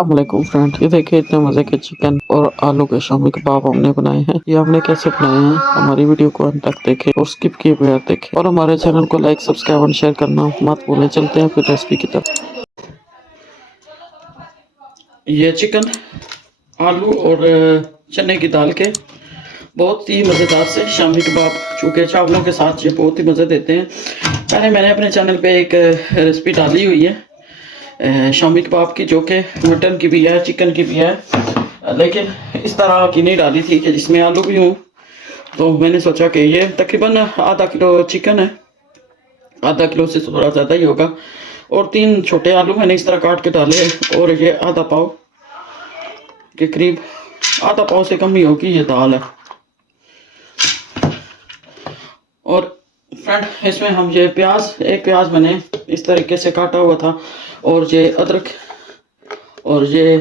अस्सलाम वालेकुम फ्रेंड, ये देखिए इतने मज़े के चिकन और आलू के शामी कबाब हमने बनाए हैं। ये हमने कैसे बनाए हैं, हमारी वीडियो को अंत तक देखें और स्किप किए बगैर देखें और हमारे चैनल को लाइक सब्सक्राइब और शेयर करना मत भूलें। चलते हैं फिर रेसिपी की तरफ। ये चिकन आलू और चने की दाल के बहुत ही मज़ेदार से शामी कबाब, चूँकि चावलों के साथ ये बहुत ही मज़े देते हैं। पहले मैंने अपने चैनल पे एक रेसिपी डाली हुई है शामी कबाब की, जो कि मटन की भी है चिकन की भी है, लेकिन इस तरह की नहीं डाली थी कि जिसमें आलू भी हों। तो मैंने सोचा कि ये तकरीबन आधा किलो चिकन है, आधा किलो से थोड़ा ज़्यादा ही होगा, और 3 छोटे आलू मैंने इस तरह काट के डाले, और ये आधा पाव के करीब, आधा पाव से कम ही होगी ये दाल है। और फ्रेंड इसमें हम ये एक प्याज मैंने इस तरीके से काटा हुआ था, और ये अदरक और ये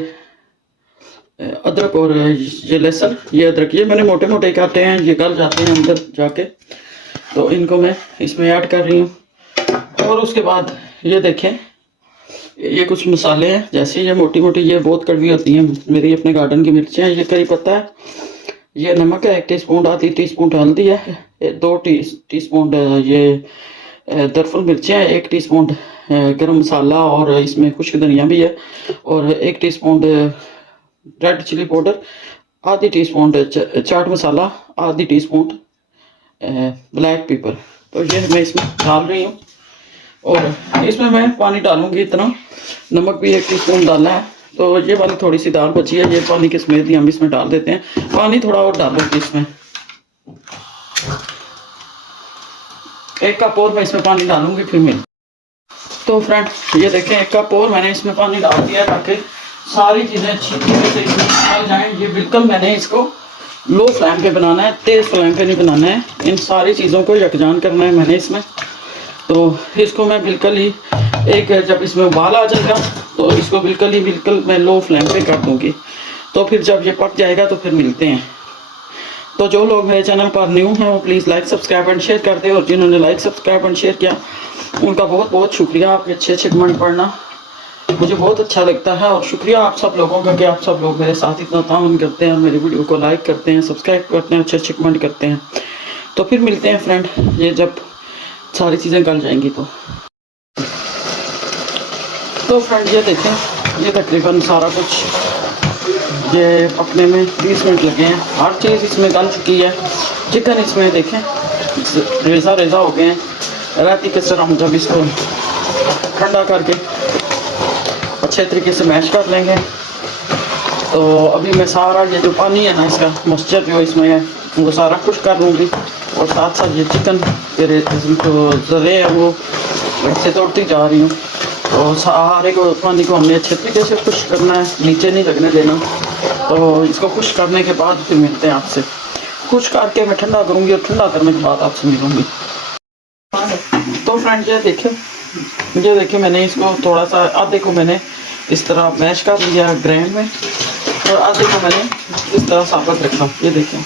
लहसुन, ये अदरक ये मैंने मोटे मोटे काटे हैं, ये गल जाते हैं अंदर जाके, तो इनको मैं इसमें ऐड कर रही हूँ। और उसके बाद ये देखें, ये कुछ मसाले हैं, जैसे ये मोटी मोटी, ये बहुत कड़वी होती हैं, मेरी अपने गार्डन की मिर्चें हैं, ये करी पत्ता है, ये नमक है 1 टीस्पून, आधी टीस्पून हल्दी है, 2 टीस्पून ये दरफुल मिर्चें हैं, 1 टीस्पून गरम मसाला, और इसमें खुश्क धनिया भी है, और 1 टीस्पून रेड चिली पाउडर, आधी टीस्पून चाट मसाला, आधी टीस्पून ब्लैक पेपर। तो ये मैं इसमें डाल रही हूँ, और इसमें मैं पानी डालूंगी इतना, नमक भी 1 टीस्पून डालना है। तो ये वाली थोड़ी सी दाल बची है, ये पानी के समेत ही हम इसमें डाल देते हैं। पानी थोड़ा और डालूंगी इसमें, 1 कप और मैं इसमें पानी डालूंगी फिर मिल। तो फ्रेंड ये देखें, 1 कप और मैंने इसमें पानी डाल दिया ताकि सारी चीज़ें अच्छी तरीके से इसमें डाल जाएँ। ये बिल्कुल मैंने इसको लो फ्लेम पे बनाना है, तेज़ फ्लेम पे नहीं बनाना है, इन सारी चीज़ों को यकजान करना है मैंने इसमें। तो इसको मैं बिल्कुल ही जब इसमें उबाल आ जाएगा तो इसको बिल्कुल मैं लो फ्लेम पे कर दूंगी। तो फिर जब ये पक जाएगा तो फिर मिलते हैं। तो जो लोग मेरे चैनल पर न्यू हैं वो please like subscribe and share कर दें, और जिन्होंने लाइक सब्सक्राइब एंड शेयर किया उनका बहुत बहुत शुक्रिया। आपके अच्छे कमेंट पढ़ना मुझे बहुत अच्छा लगता है, और शुक्रिया आप सब लोगों का कि आप सब लोग मेरे साथ इतना ताउन करते हैं, मेरी वीडियो को लाइक करते हैं, सब्सक्राइब करते हैं, अच्छे कमेंट करते हैं। तो फिर मिलते हैं फ्रेंड, ये जब सारी चीज़ें गल जाएंगी तो फ्रेंड ये देखें, ये तकरीबन सारा कुछ ये पकने में 20 मिनट लगे हैं। हर चीज़ इसमें गल चुकी है। चिकन इसमें देखें रेजा हो गए हैं। राती के सर हम जब इसको ठंडा करके अच्छे तरीके से मैश कर लेंगे, तो अभी मैं सारा ये जो पानी है ना, इसका मॉइस्चर जो इसमें है वो सारा खुश कर लूँगी, और साथ साथ ये चिकन तेरे जो ज़रे है वो से तोड़ती जा रही हूँ। तो सारे को पानी को हमने अच्छे तरीके से खुश करना है, नीचे नहीं लगने देना। तो इसको खुश करने के बाद फिर मिलते हैं आपसे। खुश करके मैं ठंडा करूँगी, और ठंडा करने के बाद आपसे मिलूँगी। तो फ्रेंड ये देखिए मैंने इसको थोड़ा सा, आधे को मैंने इस तरह मैश कर लिया ग्राइंड में, और आधे को मैंने इस तरह साबुत रखा। ये देखें,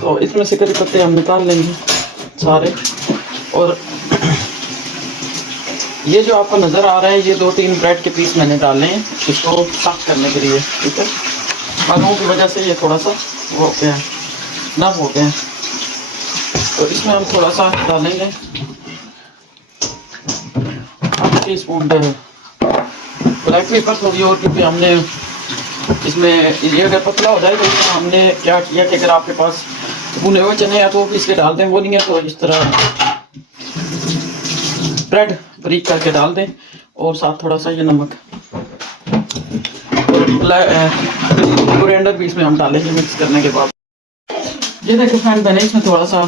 तो इसमें से करी पत्ते हम निकाल लेंगे सारे, और ये जो आपको नज़र आ रहा है ये 2-3 ब्रेड के पीस मैंने डाले हैं इसको साफ करने के लिए, ठीक है। आलूओं की वजह से ये थोड़ा सा वो हो गया है, नम हो गया है। तो इसमें हम थोड़ा सा डालेंगे ½ टीस्पून ब्लैक पेपर, थोड़ी और, क्योंकि हमने इसमें ये अगर पतला हो जाए तो इसमें हमने क्या किया कि अगर आपके पास भुने हुए चने हैं तो पीस के डाल दें, वो नहीं है तो इस तरह ब्रेड बारीक करके डाल दें, और साथ थोड़ा सा ये नमक और कोरिएंडर भी इसमें हम डालेंगे मिक्स करने के बाद। ये देखो फ्रेंड, मैंने इसमें थोड़ा सा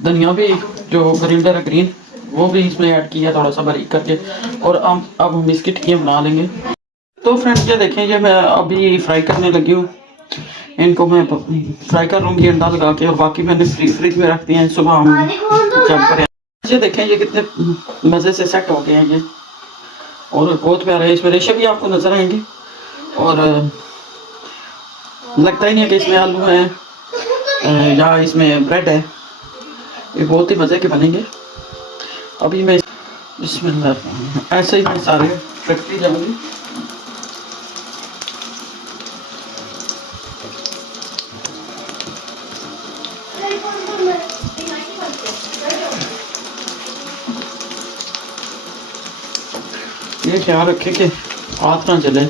धनिया भी, जो कोरिएंडर है ग्रीन, वो भी इसमें ऐड किया थोड़ा सा बारीक करके, और अब हम इसकी टिक्कियाँ बना लेंगे। तो फ्रेंड ये देखें, ये मैं अभी फ्राई करने लगी हूँ, इनको मैं फ्राई कर लूँगी अंडा लगा के, और बाकी मैंने फ्रिज में रख दिए हैं, सुबह हम जब करें। ये देखें ये कितने मज़े से सेट हो गए हैं ये, और बहुत प्यारे है। इसमें रेशे भी आपको नज़र आएंगे, और लगता ही नहीं है कि इसमें आलू हैं या इसमें ब्रेड है। ये बहुत ही मज़े के बनेंगे। अभी मैं बिस्मिल्लाह ऐसे ही मैं सारे रखती जाऊंगी। ये ख्याल रखें कि हाथ ना जले।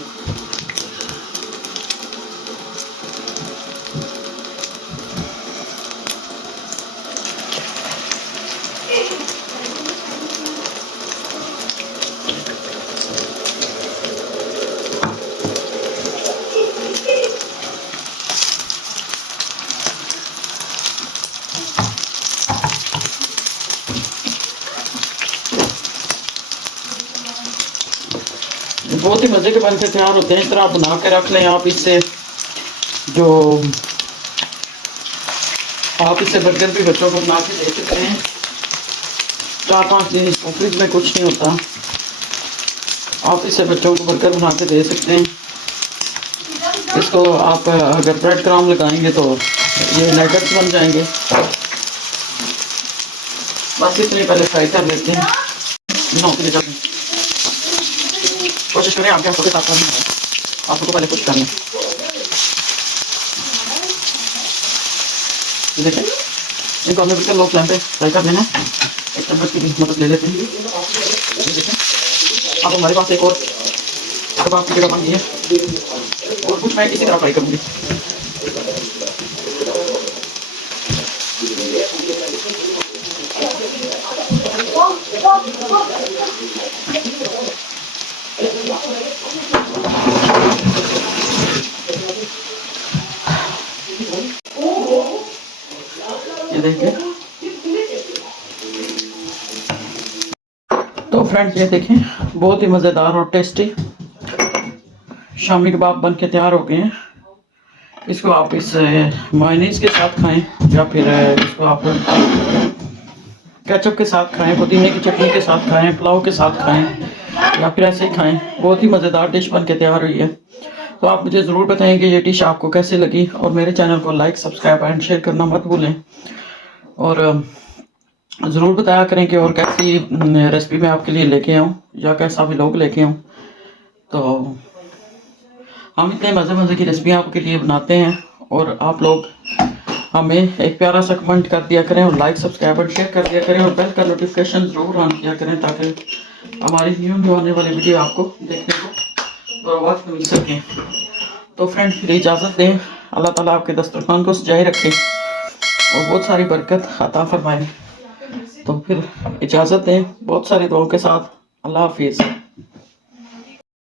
बहुत ही मज़े के बनके तैयार होते हैं। इस तरह आप बना के रख लें। आप इससे बर्गर भी बच्चों को बना के दे सकते हैं। 4-5 दिन इसको फ्रिज में कुछ नहीं होता। आप इससे बच्चों को बर्गर बना के दे सकते हैं। इसको आप अगर ब्रेड क्रम्ब लगाएंगे तो ये नगेट्स बन जाएंगे। बस इतनी पहले फ्राई कर लेते हैं। कोशिश करें आपके हाथों के साथ करना है, आपको पहले कुछ करना है। देखें, इनको हमने बिल्कुल लो फ्लेम पे फ्राई कर देना है। एक चम्मच की मदद ले लेते हैं। देखें, अब हमारे पास एक और कबाब की जगह बन गई है और कुछ मैं इसी तरह फ्राई करूँगी। ये देखिए, तो फ्रेंड्स ये देखें, बहुत ही मज़ेदार और टेस्टी शामी कबाब बन के तैयार हो गए हैं। इसको आप इस मायोनीज़ के साथ खाएं या फिर इसको आप केचप के साथ खाएं, पुदीने की चटनी के साथ खाएं, पुलाव के साथ खाएं या फिर ऐसे ही खाएं। बहुत ही मज़ेदार डिश बन के तैयार हुई है। तो आप मुझे ज़रूर बताएं कि ये डिश आपको कैसे लगी और मेरे चैनल को लाइक, सब्सक्राइब एंड शेयर करना मत भूलें। और ज़रूर बताया करें कि और कैसी रेसिपी मैं आपके लिए लेके आऊँ या कैसा भी लोग लेके आऊँ। तो हम इतने मज़े की रेसिपी आपके लिए बनाते हैं और आप लोग हमें एक प्यारा सा कमेंट कर दिया करें और लाइक, सब्सक्राइब और शेयर कर दिया करें और बेल का नोटिफिकेशन ज़रूर ऑन किया करें ताकि हमारी न्यू आने वाली वीडियो आपको देखने को और वक्त मिल सके। तो फ्रेंड फिर इजाज़त दें। अल्लाह ताला आपके दस्तरखान को सजाए रखे और बहुत सारी बरकत अता फरमाए। तो फिर इजाज़त दें बहुत सारी दुआओं के साथ। अल्लाह हाफिज़।